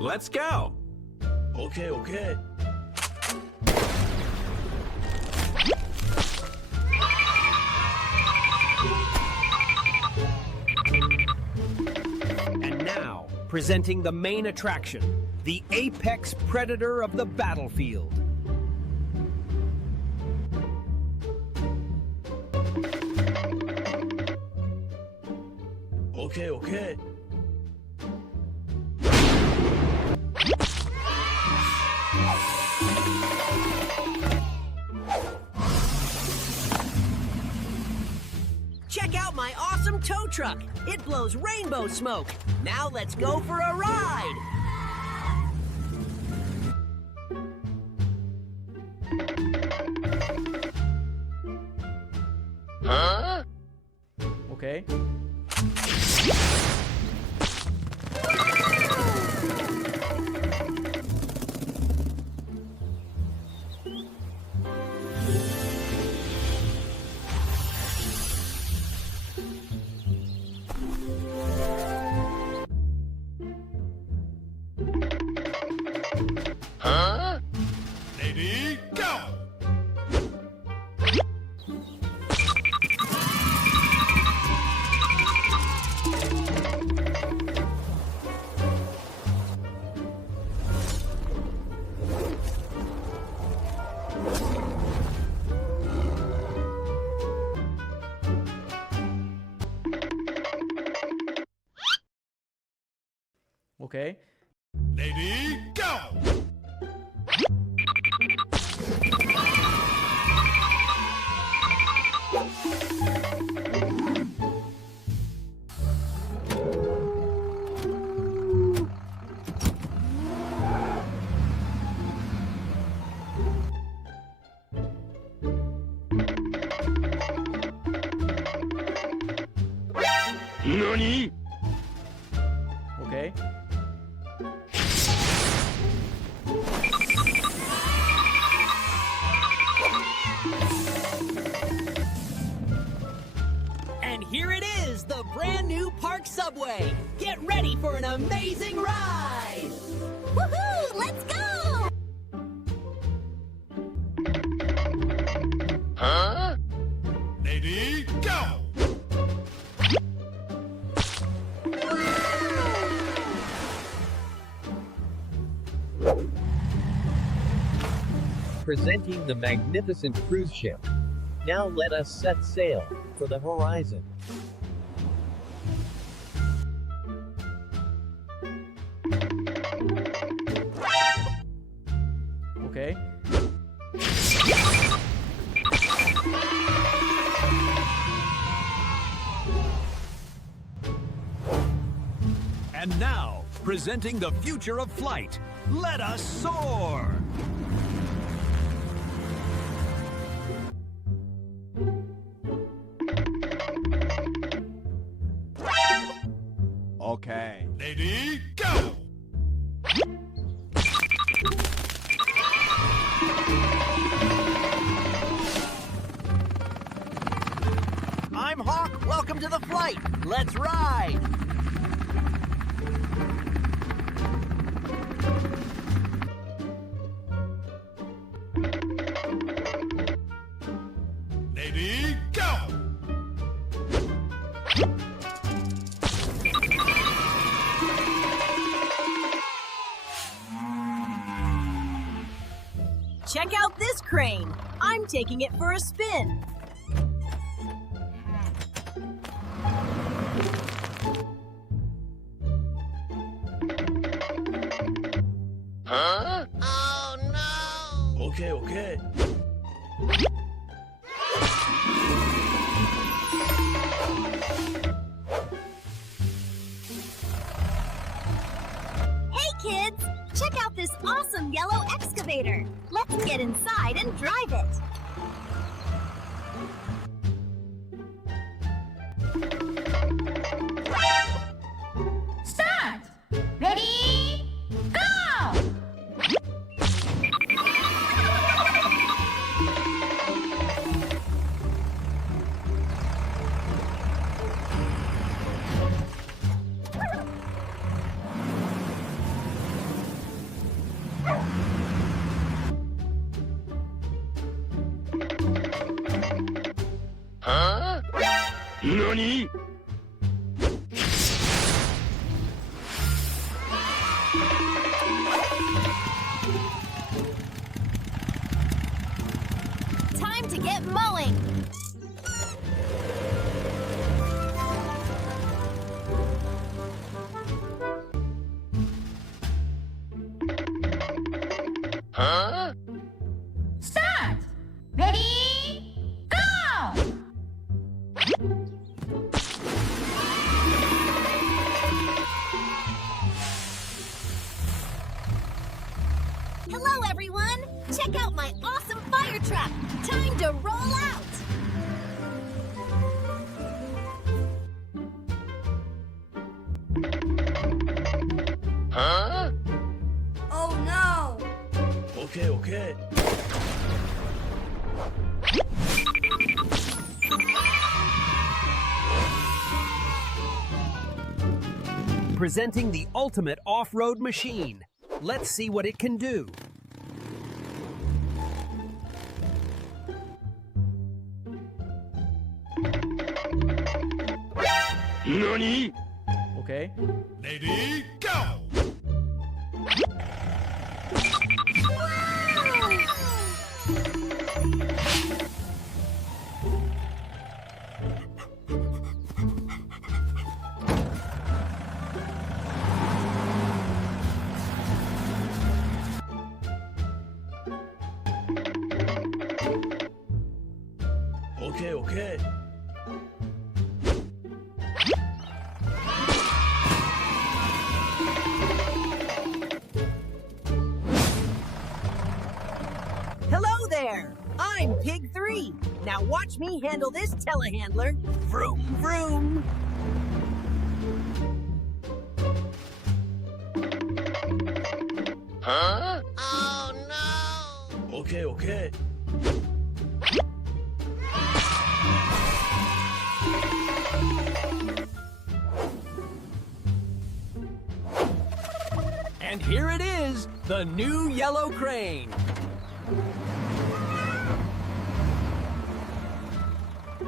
Let's go. Okay, okay. And now, presenting the main attraction, the apex predator of the battlefield. Okay, okay. Check out my awesome tow truck. It blows rainbow smoke. Now let's go for a ride. Okay. Lady, go! Okay. Lady, go! NANI?! Okay. And here it is, the brand new park subway. Get ready for an amazing ride. Woohoo! Let's go! Lady, go! Presenting the magnificent cruise ship. Now let us set sail for the horizon. Okay. And now, presenting the future of flight. Let us soar. Okay. Lady, go! I'm Hawk. Welcome to the flight. Let's ride. Lady, go! Check out this crane. I'm taking it for a spin. Oh no! Okay, okay. Hey kids, check out this this awesome yellow excavator. Let's get inside and drive it. Start! Ready? Go! Huh? Nani? Time to get mowing. Huh? Start! Ready? Go! Hello, everyone. Check out my awesome fire truck. Time to roll out. Huh? Oh, no. Okay, okay. Presenting the ultimate off-road machine. Let's see what it can do. Nani? Okay. Ready, go! Okay, okay. Hello there! I'm Pig 3. Now watch me handle this telehandler. Vroom, vroom. Huh? Oh, no. Okay, okay. And here it is, the new yellow crane.